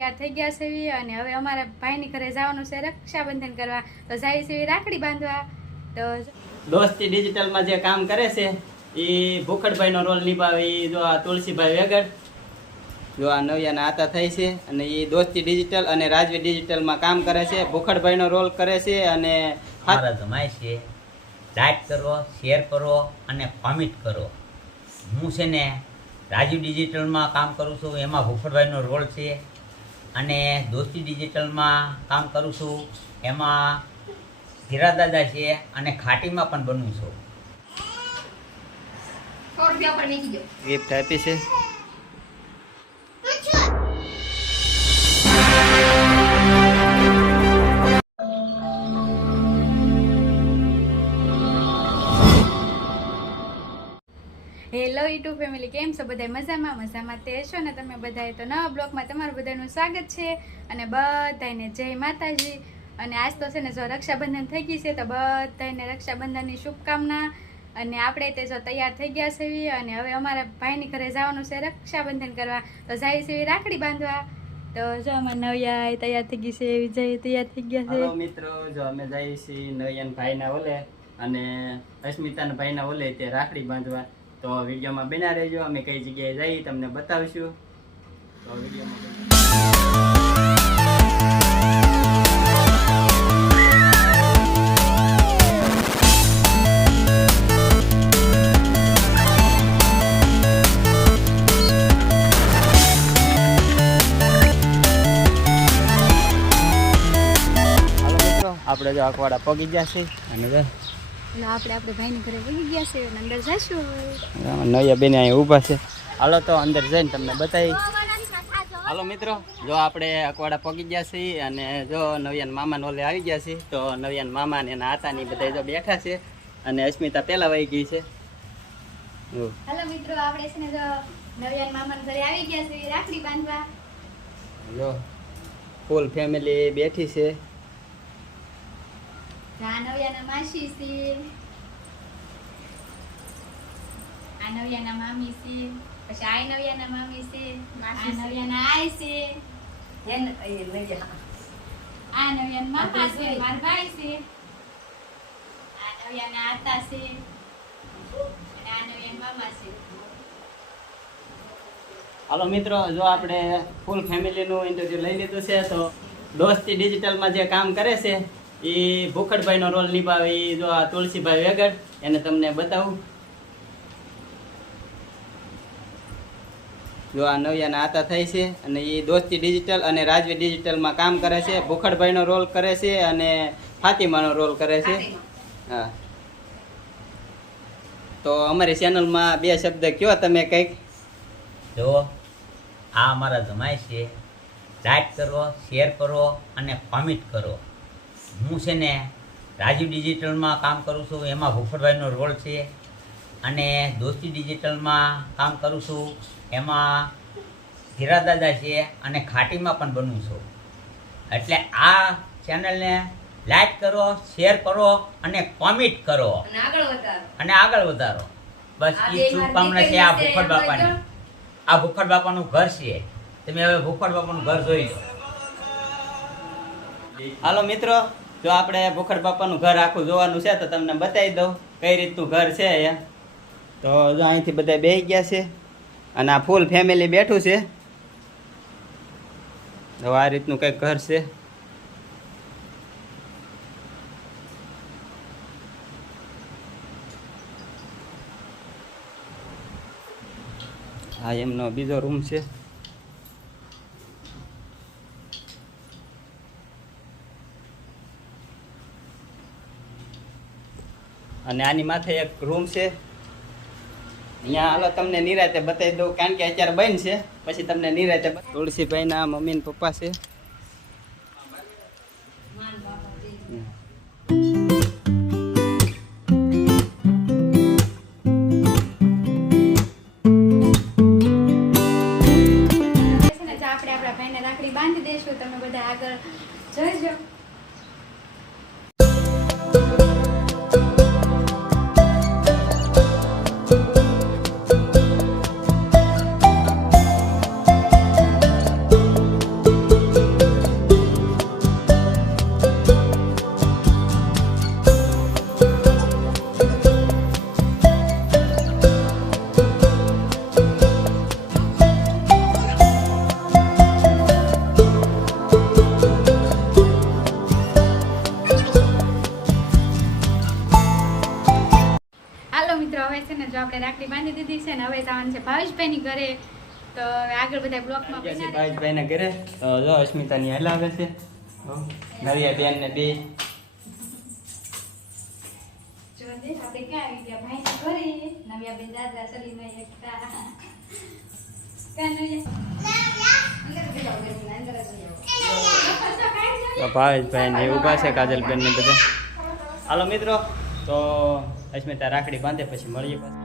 તૈયાર થઈ ગયા છે અને હવે અમારા ભાઈની ઘરે જવાનું છે રક્ષાબંધન કરવા, તો જાય છે રાખડી બાંધવા. તો દોસ્તી ડિજિટલમાં જે કામ કરે છે એ ભૂખડભાઈનો રોલ નિભાવે. એ જો આ તુલસીભાઈ વેગડ, જો આ નવ્યાના આતા થઈ છે અને એ દોસ્તી ડિજિટલ અને રાજવી ડિજિટલમાં કામ કરે છે. ભૂખડભાઈનો રોલ કરે છે અને મારા જમાય છે. લાઈક કરો, શેર કરો અને કોમેન્ટ કરો. હું છે ને રાજીવ ડિજિટલમાં કામ કરું છું, એમાં ભૂખડભાઈનો રોલ છે. અને દોસ્તી ડિજિટલમાં કામ કરું છું, એમાં ધીરા દાદા છે. અને ખાટીમાં પણ બનું છું. ગિફ્ટ આપી છે. હેલો યુટ્યુબ ફેમિલી, કેમ છો બધા? મજામાં તે છો ને તમે બધાએ? તો નવા બ્લોગમાં તમારું બધાનું સ્વાગત છે અને બધાને જય માતાજી. અને આજ તો છે ને જો રક્ષાબંધન થઈ ગઈ છે, તો બધાને રક્ષાબંધનની શુભકામના. અને આપણે તે જો તૈયાર થઈ ગયા છે અને હવે અમારા ભાઈની ઘરે જવાનું છે રક્ષાબંધન કરવા, તો જાય છે રાખડી બાંધવા. તો જો અમારા નવ્યા તૈયાર થઈ ગઈ છે, વિજય તૈયાર થઈ ગયા છે. હેલો મિત્રો, જો અમે જઈએ છીએ નવ્યાન ભાઈના ઓલે અને અસ્મિતાના ભાઈના ઓલે તે રાખડી બાંધવા. તો વિડીયોમાં બના રહેજો, અમે કઈ જગ્યાએ જઈએ તમને બતાવીશું. તો આપણે જો અકવાડા પગી ગયા છે અને આપણે ભાઈની ઘરે પગી ગયા છે, અંદર જઈશું. નયા બેન અહીં ઊભા છે. હાલો તો અંદર જઈને તમને બતાવી. હાલો મિત્રો, જો આપણે અકવાડા પગી ગયા છીએ અને જો નવ્યાન મામાને ઓલે આવી ગયા છે. તો નવ્યાન મામા ને એના આતાની બધા જો બેઠા છે અને અસ્મિતા પહેલા વહી ગઈ છે. હાલો મિત્રો, આપણે છે ને જો નવ્યાન મામાના ઘરે આવી ગયા છે રાખડી બાંધવા. જો ફૂલ ફેમિલી બેઠી છે. આ નવ્યાના માસી છે, આ નવ્યાના મામી છે, પછી આ નવ્યાના મામી છે, આ નવ્યાના આઈ છે, આ નવ્યાના મામા છે, મારા ભાઈ છે, આ નવ્યાના આતા છે અને આ નવ્યાના મામા છે. હાલો મિત્રો, જો આપણે ફૂલ ફેમિલીનું ઇન્ટરવ્યુ લઈ લીધું છે. તો દોસ્તી ડિજિટલમાં જે કામ કરે છે એ ભૂખડભાઈનો રોલ નિભાવે. એ જો આ તુલસીભાઈ વેગડ, એને તમને બતાવું. જો આ નવ્યાના આતા થઈ છે અને એ દોસ્તી ડિજિટલ અને રાજવી ડિજિટલમાં કામ કરે છે. ભૂખડભાઈનો રોલ કરે છે અને ફાતિમાનો રોલ કરે છે. હા, તો અમારી ચેનલમાં બે શબ્દ કયો તમે કંઈક. જો આ અમારા જમાય છે. લાઈક કરો, શેર કરો અને કોમેન્ટ કરો. હું છે ને રાજીવ ડિજિટલમાં કામ કરું છું, એમાં ભૂખડભાઈનો રોલ છે. અને દોસ્તી ડિજિટલમાં કામ કરું છું, એમાં ધીરા દાદા છે. અને ખાટીમાં પણ બનું છું. એટલે આ ચેનલને લાઈક કરો, શેર કરો અને કોમેન્ટ કરો અને આગળ વધારો. બસ એ શુભકામના છે આ ભૂખડ બાપાની. આ ભૂખડ બાપાનું ઘર છે. તમે હવે ભૂખડ બાપાનું ઘર જોઈ લો. હાલો મિત્રો, જો આપણે ભૂખડ બાપાનું ઘર આખું જોવાનું છે તો તમને બતાવી દઉં કઈ રીતનું ઘર છે એમ. તો જો અહીંથી બધા બેસી ગયા છે અને આ ફૂલ ફેમિલી બેઠું છે. તો આ રીતનું કંઈક ઘર છે. આ એમનો બીજો રૂમ છે. અને આની માથે એક રૂમ છે. અહીંયા હાલો તમને નિરાતે બતાવી દઉં, કારણ કે અત્યારે બંધ છે. પછી તમને નિરાતે તુલસીભાઈના મમ્મી ને પપ્પા છે. આપણે આપણા ભાઈને રાખડી બાંધી દઈશું, તમે બધા આગળ જોઈજો. આપણે રાખડી બાંધી દીધી છે ને હવે જવાનું છે ભાવેશભાઈની ઘરે. તો આગળ બધા બ્લોકમાં બન્યા રહેજો. ભાઈને ઘરે તો જો અસ્મિતાની હલાવે છે નરિયા બેન ને બે જો દે આપણે ક્યાં આવી ગયા ભાઈના ઘરે. નવ્યાબેન દાદરા સલીમાં એકતા તો ભાવેશભાઈ ને ઊભા છે કાજલબેન ને બધા. હાલો મિત્રો તો અસ્મિતા રાખડી બાંધે પછી મળીએ પાછા.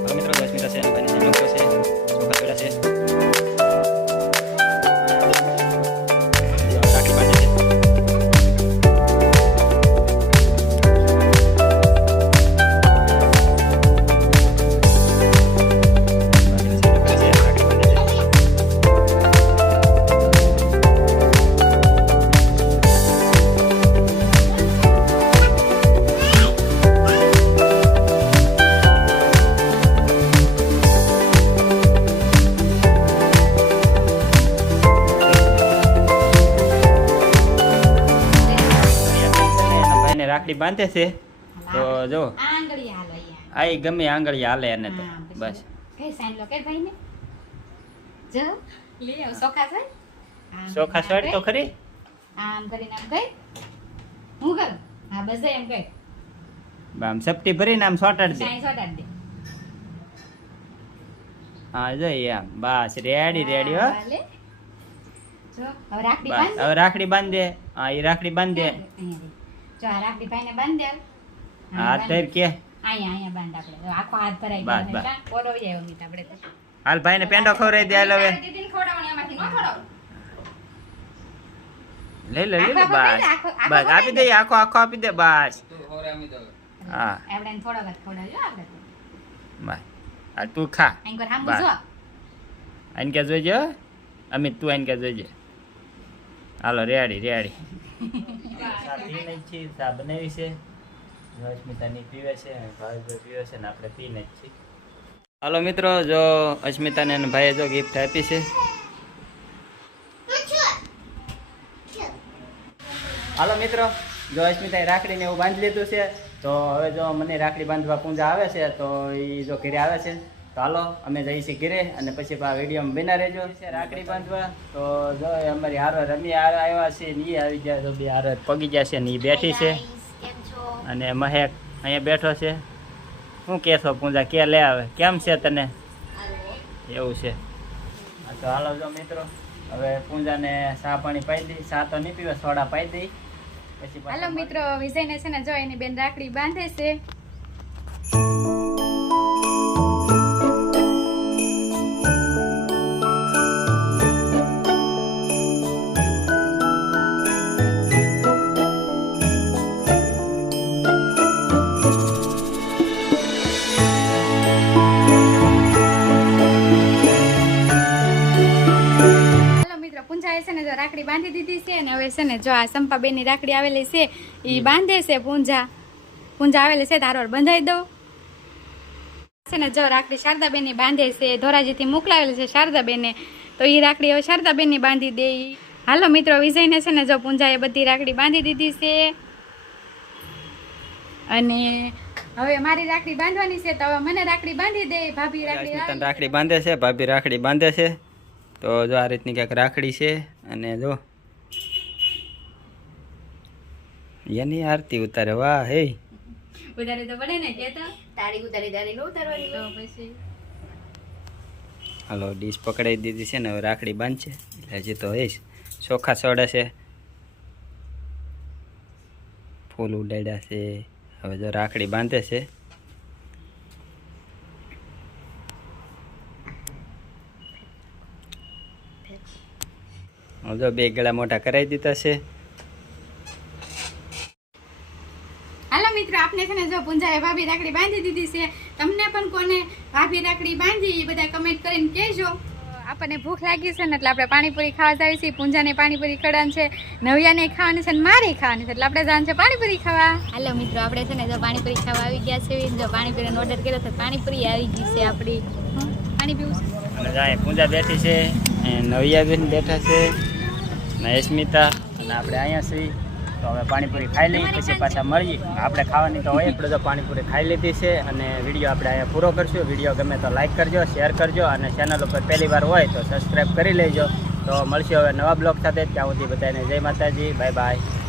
હાલો મિત્રો તો અસ્મિતા છે અને ભાઈને લોકો છે ચોખા પેડા છે રાખડી બાંધે છે. રાખડી બાંધે છે તો જો આંગળી હાલો અહીંયા. આ ગમે આંગળી હાલે એને તો હા, પછી બસ. કઈ સાઈન લો કે ભાઈને જો લે આવ સોખા છે. ચોખા સળ તો ખરી. આમ કરીને આમ કઈ હું કરું. હા બસ એમ કઈ આમ સપટી ભરીને આમ સોટાડી દે. સાઈન સોટાડ દે. હા જો આમ બસ રેડી રેડી હો. હા, લે. જો હવે રાખડી બસ બાંધ હવે રાખડી બાંધે. હા એ રાખડી બાંધે. જો આ રાખડી ભાઈને બાંધ દે. હા તર કે અહીંયા બાંધ આપણે. જો આખો હાથ ભરાઈ બસ, ગયો બસ. ને પોરવી જાય અમિત આપણે તો. હાલ ભાઈને પેંડો ખવડાવી દે. હાલ હવે દીદીને ખવડાવવાની આમાંથી ન ખવડાવું. લઈ લે લઈ લે આખો બસ આખો બસ આપી દે આખો આખો આપી દે બસ. હા આપણે એને થોડો વખત ખવડાવજો આપણે તો. બસ આ તું ખા. અહીં કર હામ બસ. જો. આને કે જોઈજો અમિત તું આને કે જોઈજે. હાલો રેડી રેડી. ચા પી નહીં છીએ ચા બનાવી છે અસ્મિતાની પીવે છે ભાઈ પીવે છે ને આપણે પી નહીં છીએ. હાલો મિત્રો જો અસ્મિતાને અને ભાઈએ જો ગિફ્ટ આપી છે. હાલો મિત્રો જો અસ્મિતાએ રાખડીને એવું બાંધી લીધું છે તો હવે જો મને રાખડી બાંધવા પૂંજા આવે છે તો એ જો ઘરે આવે છે તો હાલો અમે જઈએ છીએ ઘરે અને પછી આ વિડીયોમાં બના રહેજો. રાખડી બાંધવા તો જો અમારી હારો રમી આવ્યા છે ને એ આવી ગયા તો બે હારો પગી ગયા છે ને એ બેઠી છે અને મહેક અહીંયા બેઠો છે. શું કહેશો પૂંજા કે લે આવે કેમ છે તને એવું છે. હા તો હાલો જો મિત્રો હવે પૂંજાને ચા પાણી પાઈ દઈ. ચા તો નહીં પીવે સોડા પાઈ દઈ પછી હાલો મિત્રો વિજયને છે ને જો એની બેન રાખડી બાંધે છે. રાખડી બાંધી દીધી છે અને હવે છે ને જો આ સંપાબેનની રાખડી આવેલી છે એ બાંધે છે. પૂંજા આવેલી છે તારો બંધાઈ દો છે ને જો રાખડી શારદાબેનની બાંધે છે. ધોરાજીથી મોકલાવેલી છે શારદાબેને તો એ રાખડી હવે શારદાબેનની બાંધી દે. હાલો મિત્રો વિજયને છે ને જો પૂંજાએ બધી રાખડી બાંધી દીધી છે અને હવે મારી રાખડી બાંધવાની છે તો હવે મને રાખડી બાંધી દે. ભાભી રાખડી બાંધે છે. ભાભી રાખડી બાંધે છે તો જો આ રીતની કંઈક રાખડી છે અને જો એની આરતી ઉતારે. વાહ હે ઉતારી તો પડે ને કે તો તાળી ઉતારી નો ઉતારવાની તો પછી હાલો ડીશ પકડાઈ દીધી છે ને હવે રાખડી બાંધશે એટલે હજી તો હઈશ. ચોખા સડે છે ફૂલ ઉડાડ્યા છે. હવે જો રાખડી બાંધે છે. જો બે ગળા મોટા કરાવી દીધા છે. હાલો મિત્રો આપને છે ને જો પૂંજાએ ભાભી રાખડી બાંધી દીધી છે. તમને પણ કોને ભાભી રાખડી બાંધી એ બધા કમેન્ટ કરીને કહેજો. આપણને ભૂખ લાગી છે ને એટલે આપણે પાણીપુરી ખાવા જાવી છીએ. પૂંજાને પાણીપુરી ખવડાવવાની છે, નવ્યાને ખાવાની છે ને મારે ખાવાની છે એટલે આપણે જવાનું છે પાણીપુરી ખાવા. હાલો મિત્રો આપણે છે ને જો પાણીપુરી ખાવા આવી ગયા છે. જો પાણીપુરીનો ઓર્ડર કર્યો તો પાણીપુરી આવી ગઈ છે આપણી. પાણી પીવું છે અને જાય પૂંજા બેઠી છે, નવ્યાબેન બેઠા છે, ને અસ્મિતા અને આપણે અહીંયા છીએ. તો હવે પાણીપુરી ખાઈ લઈએ પછી પાછા મળીએ. આપણે ખાવાની તો હોય, આપણે તો પાણીપુરી ખાઈ લીધી છે અને વિડીયો આપણે અહીંયા પૂરો કરશું. વિડીયો ગમે તો લાઈક કરજો, શેર કરજો અને ચેનલ ઉપર પહેલી વાર હોય તો સબસ્ક્રાઈબ કરી લેજો. તો મળશું હવે નવા બ્લોગ સાથે. ત્યાં સુધી બધાને જય માતાજી, બાય બાય.